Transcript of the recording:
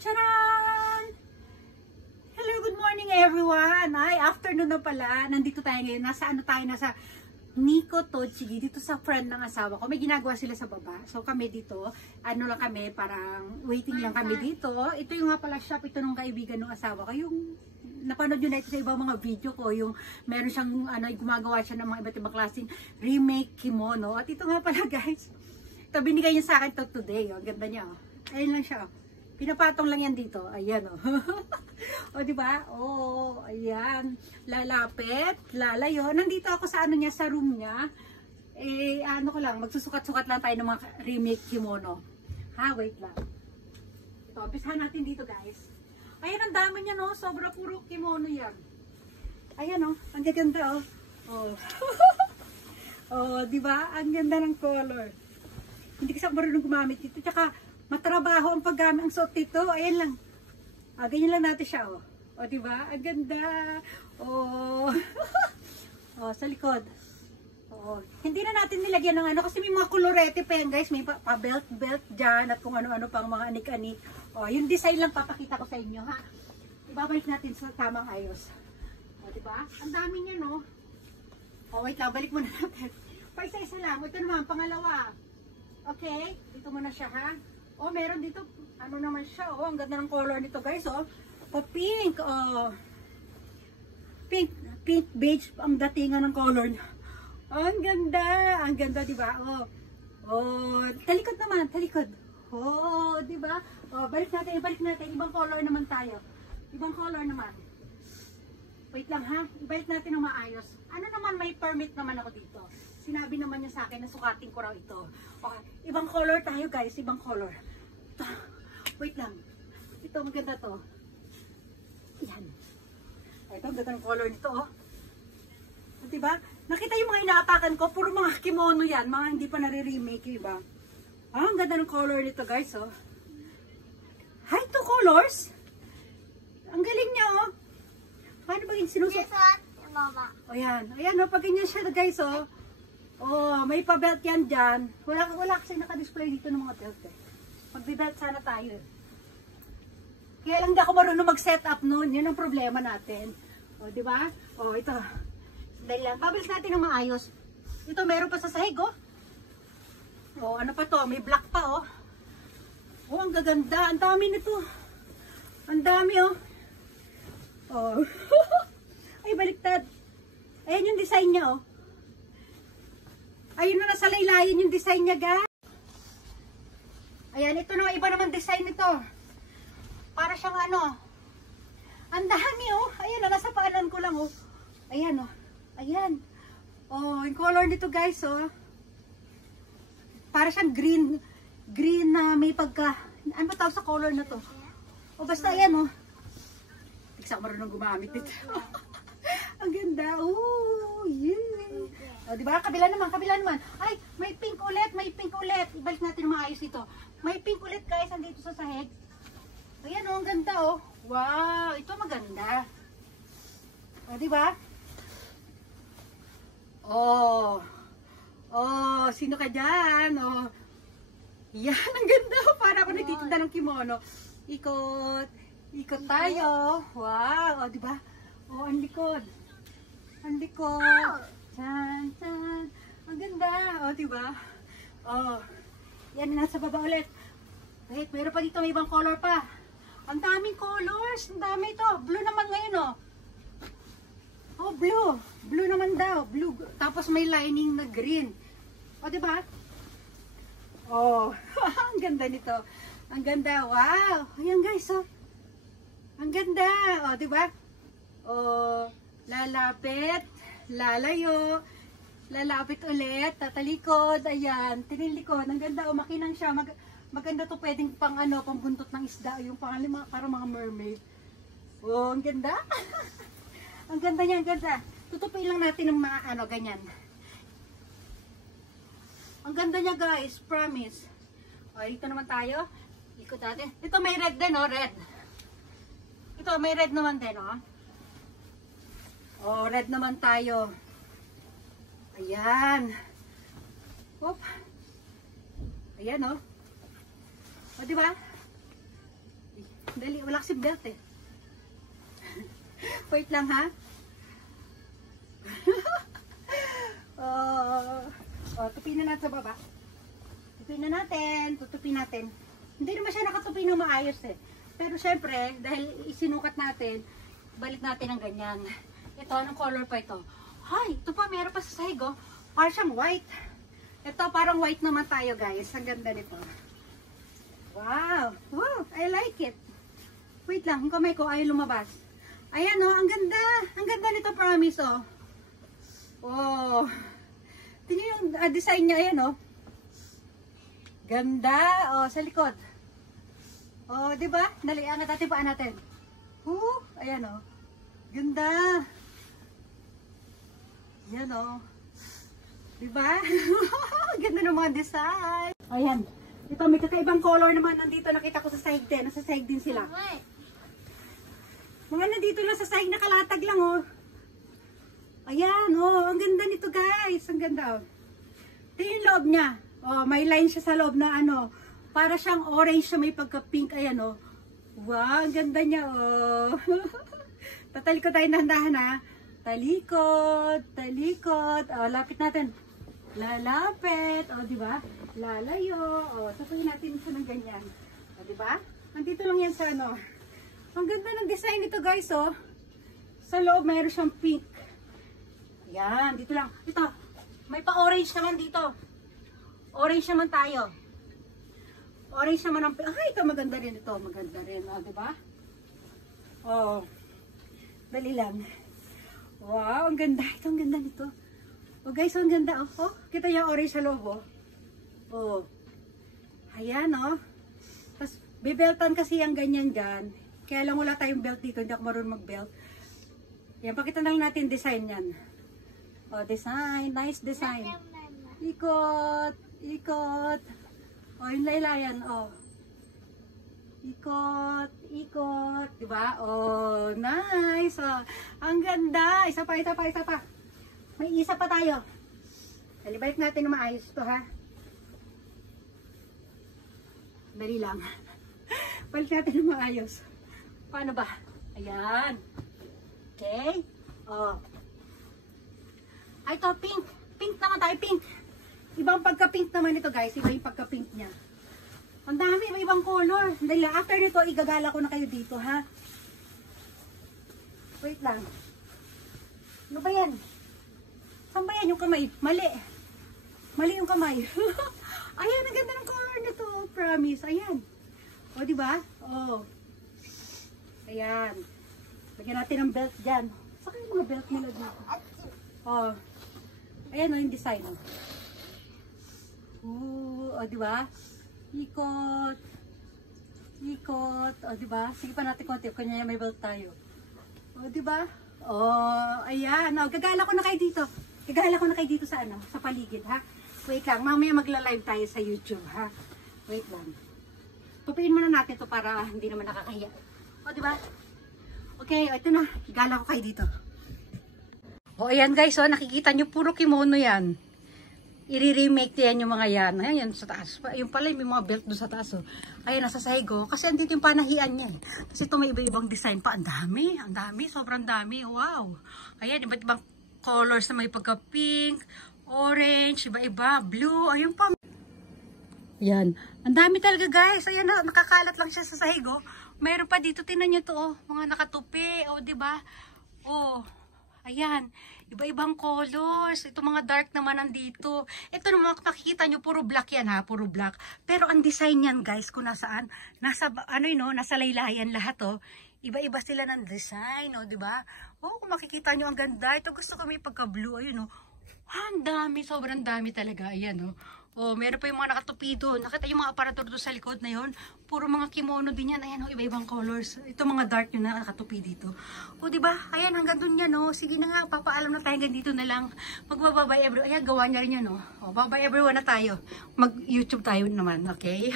Charan! Hello, good morning everyone! Ay, afternoon na pala. Nandito tayo ngayon. Nasa Nikko Tochigi, dito sa friend ng asawa ko. May ginagawa sila sa baba. So kami dito, lang kami, parang waiting lang kami dito. Ito yung nga pala shop, ito nung kaibigan ng asawa ko. Yung napanood yun na ito sa ibang mga video ko. Yung meron siyang, gumagawa siya ng mga iba't ibang klaseng remake kimono. At ito nga pala guys, ito binigay niya sa akin to today. Ang ganda niya. Ayun lang siya. Pinapatong lang yan dito. Ayan o. O diba? O, ayan. Lalapit, lalayo. Nandito ako sa niya, sa room niya. Eh, ko lang, magsusukat-sukat lang tayo ng mga remake kimono. Ha, wait lang. Ito, umpisahan natin dito guys. Ayan, ang dami niya no. Sobra puro kimono yan. Ayan o. Ang gaganda o. Oh. Oh, diba? Ang ganda ng color. Hindi kasi ako marunong gumamit dito. Tsaka, matrabaho ang paggamit ang suot dito. Ayan lang. Ganyan lang natin siya, oh. O, diba? Ang ganda. Oh. Oh, sa likod. Oh. Hindi na natin nilagyan ng kasi may mga kolorete pa yan, guys. May pa-belt dyan at kung ano-ano pang mga anik-anik. Oh, yung design lang papakita ko sa inyo, ha? Ibabalik natin sa tamang ayos. O, diba? Ang dami niya, no? Oh, wait lang. Balik muna natin. Pa isa-isa lang. Ito naman, pangalawa. Okay? Dito muna siya, ha? Oh, meron dito, naman siya, oh, ang ganda ng color nito, guys, oh. Oh, pink, oh. Pink beige ang datingan ng color niya. Oh, ang ganda, di ba? Oh. Oh, talikod naman, talikod. Oh, di ba? Oh, balik natin, ibang color naman tayo. Ibang color naman. Wait lang, ha? Ibalik natin ng maayos. Ano naman, may permit naman ako dito. Sinabi naman niya sa akin na sukatin ko raw ito. Okay, ibang color tayo guys, ibang color. Ito. Wait lang. Ito, maganda to. Yan. Ito, ang ganda ng color nito, oh. Diba? Nakita yung mga inaapakan ko, puro mga kimono yan. Mga hindi pa nare-remake, diba? Ah, ang ganda ng color nito guys, oh. Hi, two colors. Ang galing niya, oh. Paano ba yung sinusot? O yan. Ayan, oh, pag ganyan siya guys, oh. Oh, may pa-belt yan dyan. Wala kasi naka-display dito ng mga belt eh. Magbe-belt sana tayo. Kaya lang di ako marunong mag-set up noon. Yun ang problema natin. O, di ba? O, ito. Dahil lang. Pabalik natin ng maayos. Ito, meron pa sa sahig, oh. O, ano pa to? May black pa, oh. Oh, ang gaganda. Ang dami nito. Ang dami, oh. Oh. Ay, baliktad. Ayan yung design niya, oh. Ayun na, nasa laylayan yung design niya, guys. Ayan, ito na, iba naman design nito. Para siyang ang dami, oh. Ayan, nasa paanan ko lang, oh. Ayan, oh. Ayan. Oh, yung color nito, guys, oh. Para siyang green na may pagka, ano ba tawag sa color na to? O, basta, ayan, oh. Hindi ako marunong gumamit dito. Ang ganda, oh. Yeah. O, diba? Kabila naman. Ay, may pink ulit. Ibalik natin maayos dito. May pink ulit guys, andito sa sahig. Ayan o, ang ganda o. Wow, ito maganda. O, diba? Oh, sino ka dyan? Oh, yan, ang ganda. Para ako nagtitinda ng kimono. Ikot tayo. Wow, o, diba? O, ang likod. Chan. Ang ganda. O, diba? O, yan, nasa baba ulit. Wait, mayroon pa dito, may ibang color pa. Ang daming colors. Ang dami ito. Blue naman ngayon, o. Oh, blue. Blue naman daw. Blue. Tapos may lining na green. O, diba? Oh, ang ganda nito. Ang ganda. Wow. Ayan, guys, o. Ang ganda. O, diba? O, lalapit. Lalayo, lalapit ulit, tatalikod, ayan, tinilikod, ang ganda, makinang siya, maganda to, pwedeng pambuntot ng isda, yung pangalima, para mga mermaid. Oh, ang ganda. Ang ganda niya, ang ganda. Tutupuin lang natin ng mga ganyan. Ang ganda niya guys, promise. O, dito naman tayo, ikot natin. Ito may red din, oh, red. Ito may red naman din, oh. Oh, red naman tayo. Ayan. Oop. Ayan, oh. O, diba? Dali, wala kasi belt eh. Wait lang ha. Tupin na natin sa baba. Tupin na natin. Tutupin natin. Hindi naman siya nakatupi ng maayos eh. Pero syempre, dahil isinukat natin, balik natin ng ganyan. Ito, anong color pa ito? Hay, ito pa, meron pa sa sahig oh. Parang siyang white. Ito, parang white naman tayo guys. Ang ganda nito. Wow! Wow! I like it. Wait lang, yung kamay ko ayaw lumabas. Ayan oh, ang ganda. Ang ganda nito, promise oh. Oh. Tingnan yung design niya, ayan oh. Ganda. Oh, sa likod. Oh, di ba? Dali, angat natin paan natin. Ayan oh. Ganda. Yan oh. Di ba? Ganda ng mga design. Ayan. Ito, may kakaibang color naman nandito. Nakita ko sa sahig din. Nasa sahig din sila. Mga nandito lang sa sahig, nakalatag lang oh. Ayan oh. Ang ganda nito guys. Ang ganda oh. Ito yung loob niya. Oh, may line siya sa loob na ano. Para siyang orange siya, may pagka-pink. Ayan oh. Wow, ang ganda niya oh. Tatalikod tayo dahan-dahan ha. Talikod, talikod. Oh, lapit natin. Lalapit. Oh, di ba? Lalayo. Oh, tutuin natin siya ng ganyan. Oh, di ba? Nandito lang yan sa ano. Ang ganda ng design nito, guys, oh. Sa loob mayroon siyang pink. Yan, dito lang. Ito. May pa-orange naman dito. Orange naman tayo. Orange naman ang pink. Ay, ito maganda rin ito. Maganda rin, oh, di ba? Oh. Dali lang. Wow, ang ganda. Ito, ang ganda nito. Oh guys, ang ganda. Oh, kita yung orange sa loob. Oh. Oh. Ayan, oh. Tapos, bibeltan kasi yung ganyan dyan. Kaya lang wala tayong belt dito. Hindi ako marunong mag-belt. Yan, pakita na lang natin design yan. Oh, design. Nice design. Ikot. Ikot. Oh, yung laylayan. Oh. Ikot, ikot, di ba? Oh, nice. Oh, ang ganda. Isa pa, isa pa, isa pa. May isa pa tayo. Dali, balik natin na maayos ito, ha? Dali lang. Balik natin na maayos. Paano ba? Ayan. Okay. Oh. Ay, ito, pink. Pink naman tayo, pink. Ibang pagka-pink naman ito, guys. Iba yung pagka-pink niya. Ang dami, may ibang color. Dahil after nito, igagala ko na kayo dito, ha? Wait lang. Ano ba yan? Saan ba yan yung kamay? Mali. Mali yung kamay. Ayan, ang ganda ng color nito. Promise. Ayan. O, diba? O. Ayan. Lagyan natin ng belt dyan. Saka yung mga belt nila dito. O. Ayan o, yung design. O, diba? Ikot. Ikot. O, diba? Sige pa natin konti. Kanya may belt tayo. O, diba? O, ayan. O, gagala ko na kayo dito. Gagala ko na kayo dito sa ano, sa paligid, ha? Wait lang. Mamaya magla-live tayo sa YouTube, ha? Wait lang. Tupiin muna natin to para hindi naman nakakahiya. O, diba? Okay, o, ito na. Gagala ko kayo dito. O, ayan guys. O, nakikita nyo, puro kimono yan. I-remake yan yung mga yan. Ayan, yan sa taas. Yung pala, may mga belt doon sa taas. Oh. Ayan, nasa sahig. Oh. Kasi andito yung panahian niya. Eh. Kasi ito may iba-ibang design pa. Ang dami. Ang dami. Sobrang dami. Wow. Ayan, iba't ibang colors na may pagka-pink, orange, iba-iba, blue. Ayun pa. Ayan. Ang dami talaga guys. Ayan, oh, nakakalat lang siya sa sahig. Oh. Mayroon pa dito. Tinan nyo to. Oh. Mga nakatupi. O, oh, diba? Oh. Ayan. Iba-ibang colors. Ito mga dark naman nandito. Ito naman makikita nyo, puro black yan ha. Puro black. Pero ang design yan guys, kung nasaan, nasa, ano yun, no? Nasa laylayan lahat oh. Iba-iba sila ng design, oh, diba? Oh, kung makikita nyo, ang ganda. Ito gusto ko may pagka-blue. Ayun oh. Ang dami, sobrang dami talaga. Ayan oh. Oh, meron pa yung mga nakatupi doon. Nakita yung mga aparatur doon sa likod na yun. Puro mga kimono din yan. Ayan, oh, iba-ibang colors. Ito mga dark yun na nakatupi dito. O, diba? Ayan, hanggang doon yan, oh. Sige na nga, papaalam na tayo hanggang dito na lang. Magbababay everyone. Ayan, gawa niya rin yan, oh. Oh, bye-bye everyone na tayo. Mag-YouTube tayo naman, okay?